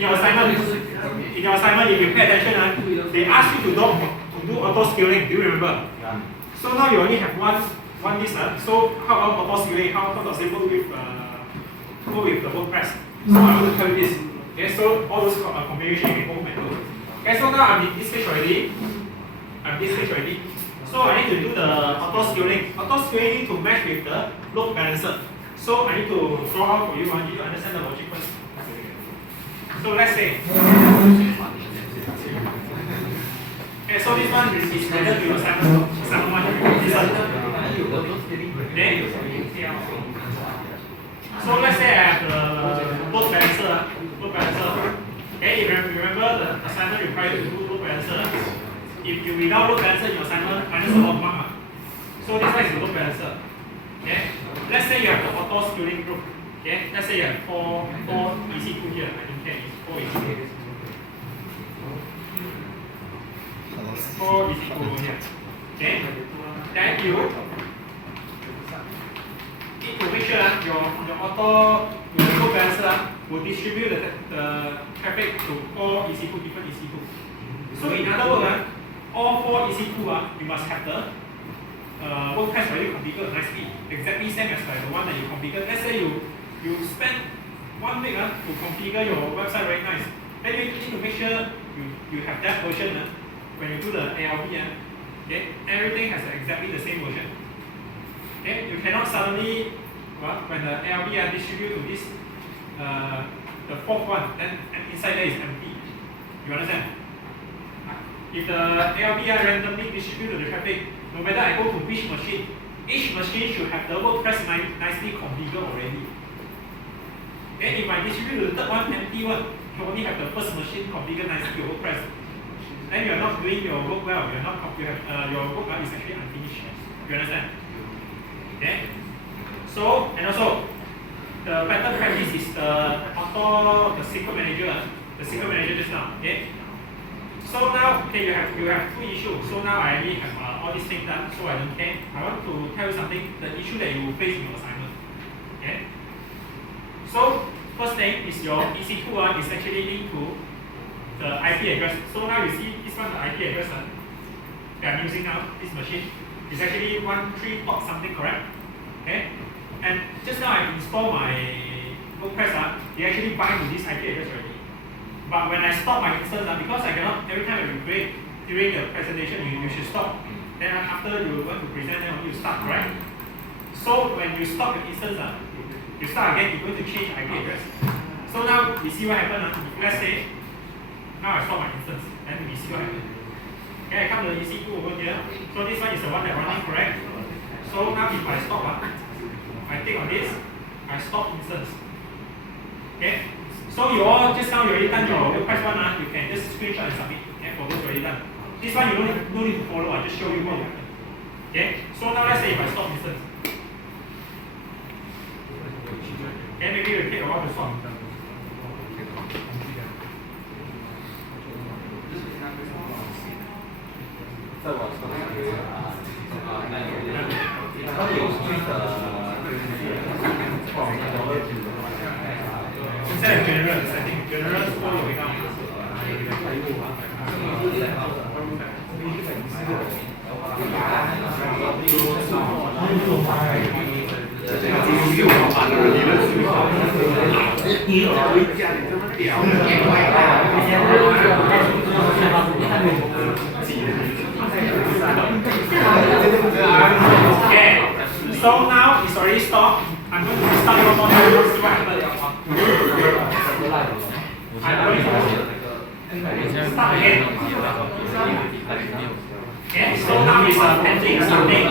in your assignment, if you pay attention, they ask you to do auto scaling. Do you remember? Yeah. So now you only have one list. So how about auto scaling? How does it work with the WordPress? So I want to tell you this. Okay, so all those configuration you can go manually. Okay, so now I'm in this page already. So I need to do the auto scaling. Auto scaling to match with the load balancer. So I need to draw out for you. I need to understand the logic first. So let's say. Okay, so this one is related to your assignment 1. This one. Okay. So let's say I have the load balancer. Okay, if you remember the assignment required to do load balancer. If you without load balancer in your assignment, minus a lot of mark. So this one is the load balancer. Okay. Let's say you have the auto scaling group. Okay. Let's say you have four EC2 here. I don't care. It's 4 EC2. 4 EC2 over here. Okay. Then you need to make sure your load balancer will distribute the traffic to all EC2, different EC2. So in other words, all 4 EC2 you must have the WordPress already configured nicely, exactly same as the one that you configured. Let's say you spend 1 week to configure your website very nice. Then you need to make sure you have that version when you do the ALB. Okay, everything has exactly the same version. Okay, you cannot suddenly when the ALB distribute to this the 4th one, then inside there is empty. You understand? If the ALB randomly distribute the traffic, no matter I go to which machine, each machine should have the WordPress nicely configured already. Then if I distribute the 3rd one, empty one, you only have the 1st machine configured nicely your WordPress. Then you are not doing your work well. Your work is actually unfinished. You understand? Okay. So and also the better practice is the secret manager. The secret manager just now. Okay. So now, okay, you have 2 issues. So now I already have all these things done, so I don't care. I want to tell you something, the issue that you will face in your assignment. Okay? So, first thing is your EC2 is actually linked to the IP address. So now you see this one, the IP address that I'm using now, this machine, is actually 13 dot something, correct? Okay? And just now I install my WordPress, they actually bind to this IP address already. But when I stop my instance, because I cannot, every time you create during the presentation, you should stop. Then after you want to present, then you start, right? So when you stop the instance, you start again, you're going to change IP address. So now we see what happened. Let's say, now I stop my instance, then we see what happened. Okay, I come to the EC2 over here. So this one is the one that running, correct? So now if I stop, I click on this, I stop instance. Okay? So you all just now you already done your WordPress one, you can just screenshot and submit. Okay, for those already done. This one you don't need to follow, I just show you what will happen. Okay, so now let's say if I stop instance. Okay, maybe you take a while to stop. Instead of general, I think general is all the way down. Okay, so now it's already stopped. I'm going to restart your model and see what happens. Start again. Okay, so now it's pending something.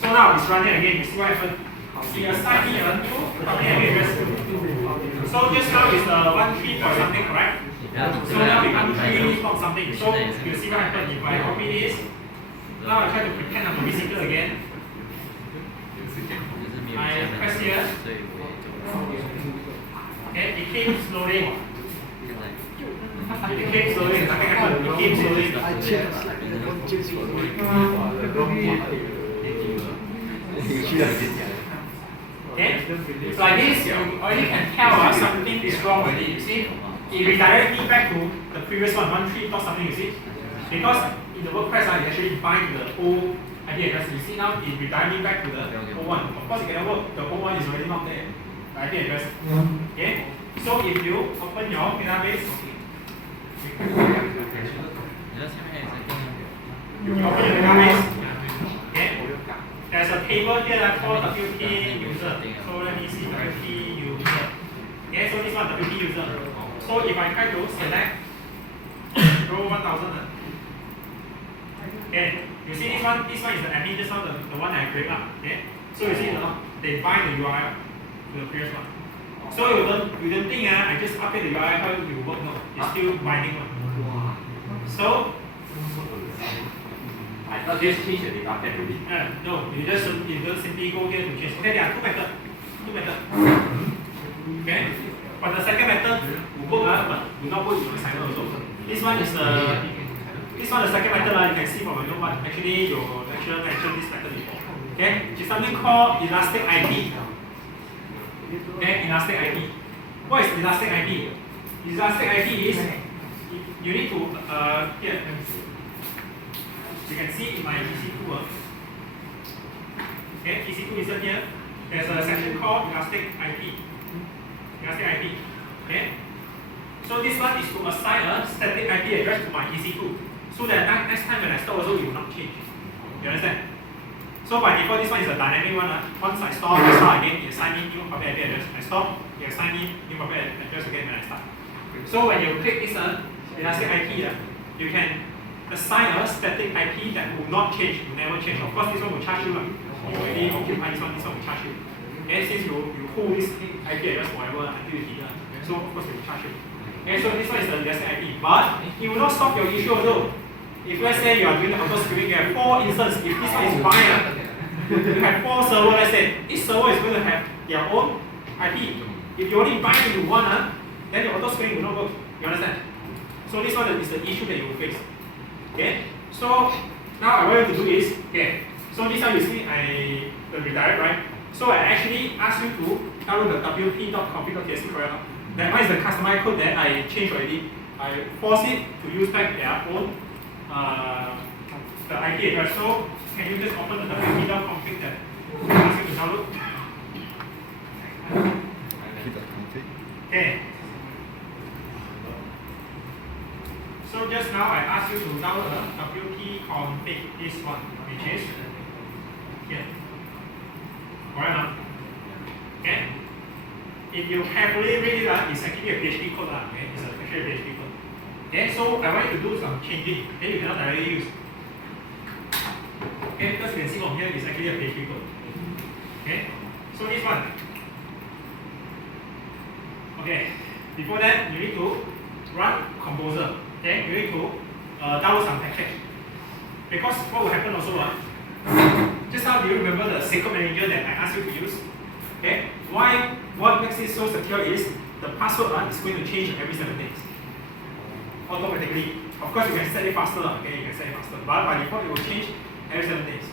So now it's running again. You see what happened? We assign me a new address. So just now is 13 or something, correct? So now we come to 3 dot something. So you see what happened if I copy this. Now I try to pretend I'm a visitor again. I press here. Okay, it keeps loading. It keeps loading. Nothing happened. It keeps loading. Okay? So like this, you already can tell something is wrong already. You see, it redirects me back to the previous one, 13.something. You see, because in the WordPress, it actually bind the old IP address. You see now, it redirects me back to the old one. Of course, it cannot work. The old one is already not there. The IP address. Okay. So if you open your database, you open your database. Okay. There's a table here called WP user. So let me see WP user. Okay, so this one WP user. So if I try to select row 1000, okay, you see this one is the admin, just now the one that I created up. Okay, so you see they bind the URL to the previous one. So you don't think I just update the URL how it will work? No, it's still binding one. So I thought just change the data set already. no, you just simply go here to change. Okay, there are two methods. Okay, but the second method will work, but will not work in your assignment also. This one is the second method. You can see from my note, but actually your lecturer mentioned this method before. Okay, it's something called elastic IP. Okay, elastic IP. What is elastic IP? Elastic IP is you need to here. You can see in my EC2. Okay, EC2 is here. There's a section called elastic IP. Elastic IP. Okay. So this one is to assign a static IP address to my EC2, so that next time when I store also it will not change. You understand? So by default, this one is a dynamic one. Once I store again, it assign me new public IP address. I stop, it assign me new public address again when I start. So when you click this elastic IP, you can assign a static IP that will not change, will never change. Of course, this one will charge you. You already occupy this one will charge you. And since you hold this IP address forever until you hit, so of course it will charge you. Okay, so this one is the elastic IP. But it will not stop your issue also. If let's say you are doing the auto scaling, you have 4 instances. If this one is fine, you have 4 servers, let's say. Each server is going to have their own IP. If you only bind into one, then your auto scaling will not work. You understand? So this one is the issue that you will face. Okay? So now what I want you to do is, okay, so this one you see the redirect, right? So I actually ask you to download the wp.config.tsv file. That one is the customized code that I changed already. I force it to use back their own the IP address. So can you just open the wp.config that I ask you to download? Okay. So just now I asked you to download the wp-config, this one, which is here. Alright now. Okay. If you carefully read it, it's actually a PHP code. Okay? It's actually a PHP code. Okay, so I want you to do some changing. Then you cannot directly use. Okay, because you can see from here, it's actually a PHP code. Okay, so this one. Okay, before that, you need to run Composer. Okay, you need to download some package. Because what will happen also, just now do you remember the secret manager that I asked you to use? Okay, what makes it so secure is the password is going to change every 7 days. Automatically. Of course, you can set it faster. Okay, you can set it faster. But by default, it will change every 7 days.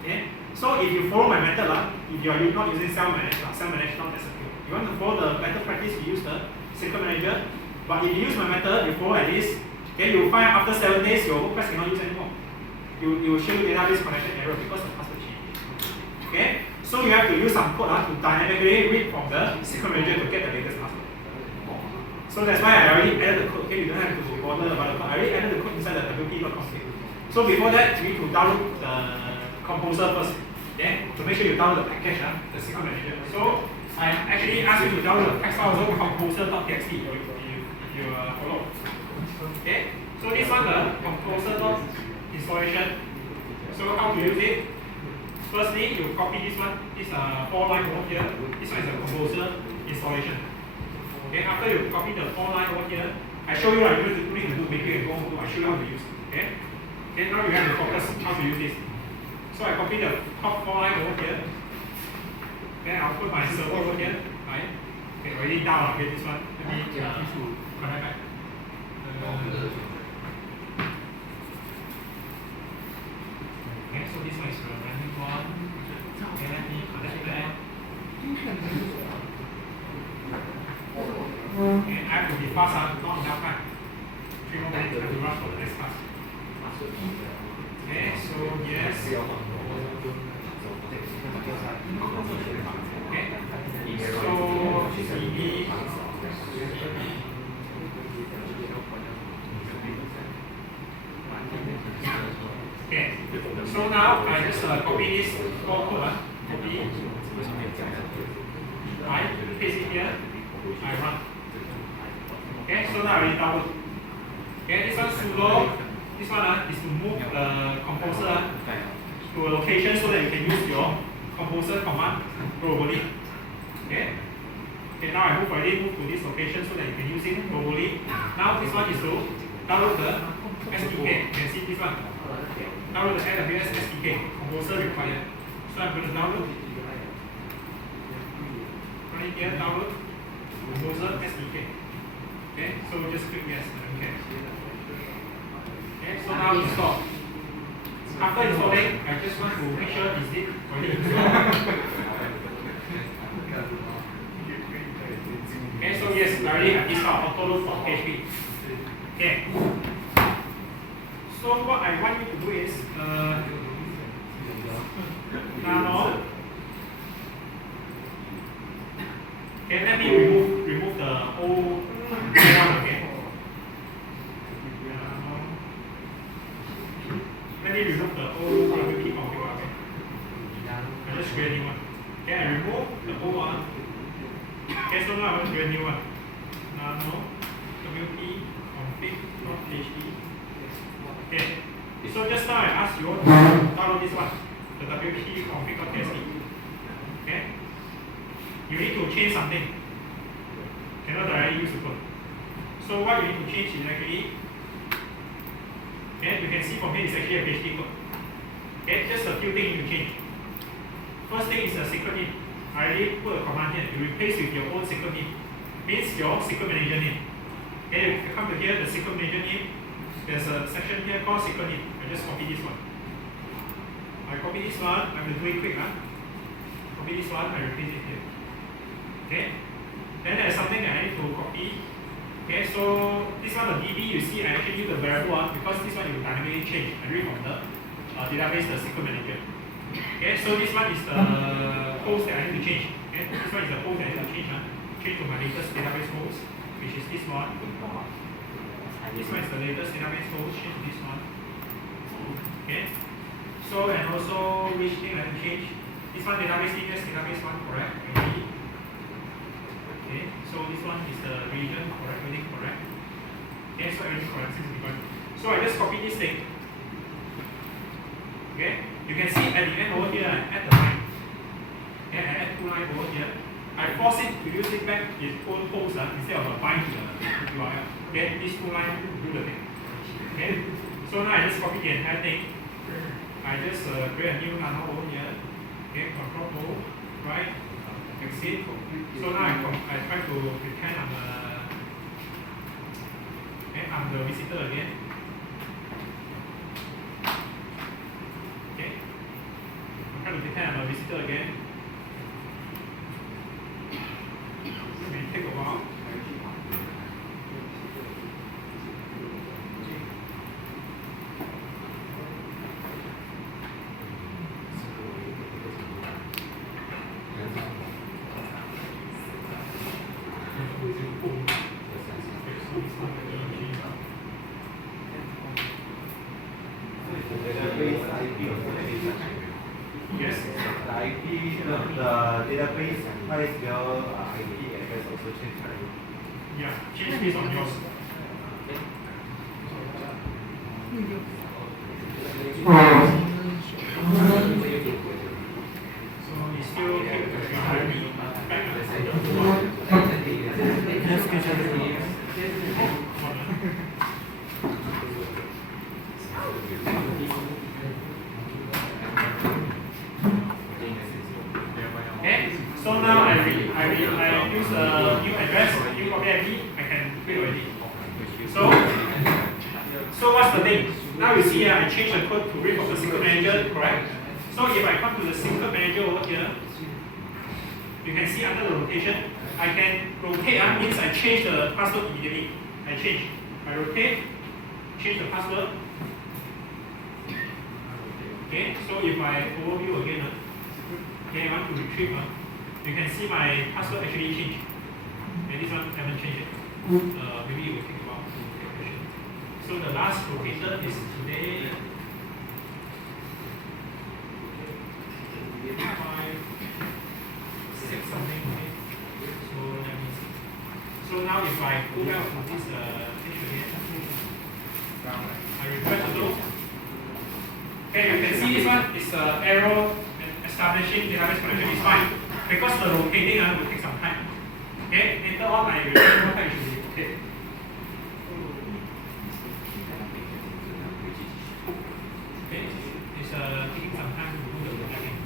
Okay, so if you follow my method, if you are not using self-managed not that secure. You want to follow the better practice, you use the secret manager. But if you use my method, you follow like this, okay, you will find after 7 days your WordPress cannot use anymore. It will show you database connection error because the password changed. Okay, so you have to use some code to dynamically read from the secret manager to get the latest password. So that's why I already added the code. Okay, you don't have to bother about the code. I already added the code inside the wp.config. So before that, you need to download the Composer first. Okay, to make sure you download the package, the secret manager. So I actually asked you to download the text file also, composer.txt. If you follow. Okay, so this one the composer.installation. So how to use it? Firstly, you copy this one. This 4 line over here. This one is a Composer installation. Okay, after you copy the 4 line over here, I show you you need to do maybe you can go home. I show you how to use it. Okay. Okay, now you have to focus how to use this. So I copy the top 4 line over here. Then I'll put my server over here. Right. Okay, already down. Okay, this one. Let me connect back. Okay, so this one is the running one. Okay, fast, not enough time. 3 more minutes, I have to rush for the next class. Okay, so yes. Okay. So CB. Okay. So now I just copy this code. Copy. I paste it here. I run. Okay. So now I will download. Okay. This one sudo. This one is to move the composer to a location so that you can use your composer command globally. Okay. Okay. Now I move to this location so that you can use it globally. Now this one is to download the SDK. You can see this one. Download the AWS SDK. Composer required. So I'm going to download. Right here, download Composer SDK. Okay. So just click yes. Okay. Okay, so now install. After installing, I just want to make sure is it already installed. Okay, so yes, I already have installed Autoload for PHP. Okay. So what I want you to do is nano. Okay, let me remove the old background again. Let me remove the old WP config. I just create a new one. Okay, I remove the old one. Okay, so now I want to create a new one. Nano WP config.php. Okay, so just now I asked you to download this one, the WP config.php. Okay, you need to change something. Cannot directly use the code. So what you need to change is actually. Okay, you can see from here it's actually a PHP code. Okay, just a few things you need to change. First thing is the secret name. I already put a command here. You replace with your own secret name. Means your secret manager name. Okay, if you come to here, the secret manager name. There's a section here called secret name. I just copy this one. I copy this one. I'm going to do it quick. Copy this one. I replace it here. Okay. Then there's something that I need to copy. Okay, so this one, the DB, you see, I actually use the variable one because this one you dynamically change. I read from the database, the SQL manager. Okay, so this one is the host that I need to change. Okay, this one is the host that I need to change. Change to my latest database host, which is this one. This one is the latest database host, change to this one. Okay, so and also which thing I need to change? This one database name, yes, database one, correct? Okay, so this one is the region, correct, everything correct. Okay, so everything correct, so I just copy this thing. Okay, you can see at the end over here, I add the line. Okay, I add 2 lines over here. I force it to use it back its own post instead of bind to the URL. Okay, these 2 lines do the thing. Okay, so now I just copy the entire thing. I just create a new nano over here. Okay, control O, right? Exit. So now I try to pretend I'm the visitor again. Okay. I'm trying to pretend I'm a visitor again. It may take a while. Yes. The database MySQL IP address also changed, right? Yeah, change based on yours. So you still keep the ID back. Okay, so now I use a new address, new copy ID, I can quit already. So what's the thing? Now you see here, I change the code to read from the secret manager, correct? So if I come to the secret manager over here, you can see under the rotation, I I can rotate, means I change the password immediately. I rotate, change the password. Okay, so if I overview again, okay, I want to retrieve, you can see my password actually changed. And this one haven't changed it. Maybe it will take a while to calculation. So the last rotated is today. 5, 6 something. Okay. So let me see. So now if I go back to this page again, I refresh the door. Okay, you can see this one is error establishing database connection is fine because the rotating will take some time. Okay, later on I will show how it should be okay. Okay, it's taking some time to do the rotating.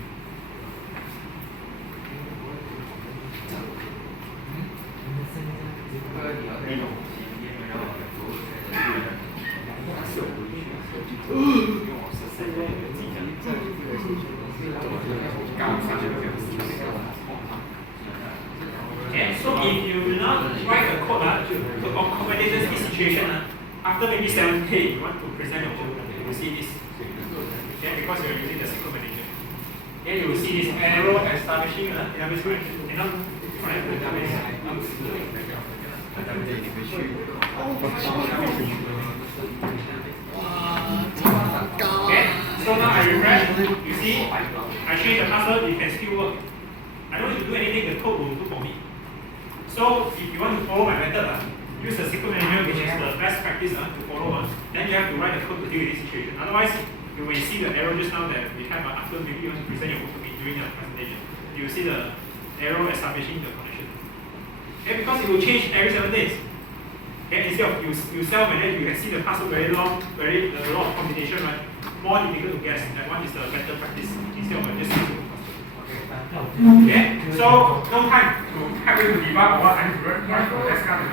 Okay, so if you will not write a code to accommodate this situation, after maybe 7 days you want to present your code, you will see this. Okay, because you are using the SQL manager. Then you will see this error establishing database connection. Cannot connect to the database. Okay, so now I refresh. You see, I change the password, it can still work. I don't need to do anything, the code will do for me. So if you want to follow my method, use the SQL manager, which is the best practice to follow. Then you have to write the code to deal with this situation. Otherwise, you will see the error just now that we have after maybe you want to present your code to me during your presentation. You will see the error establishing the connection. Okay, because it will change every 7 days. Okay, instead of you self and then you can see the password very long, very a lot of combination, right? More difficult to guess. That one is the better practice instead of just using the password. Okay, so no time to help you to debug or what I need to run for this kind of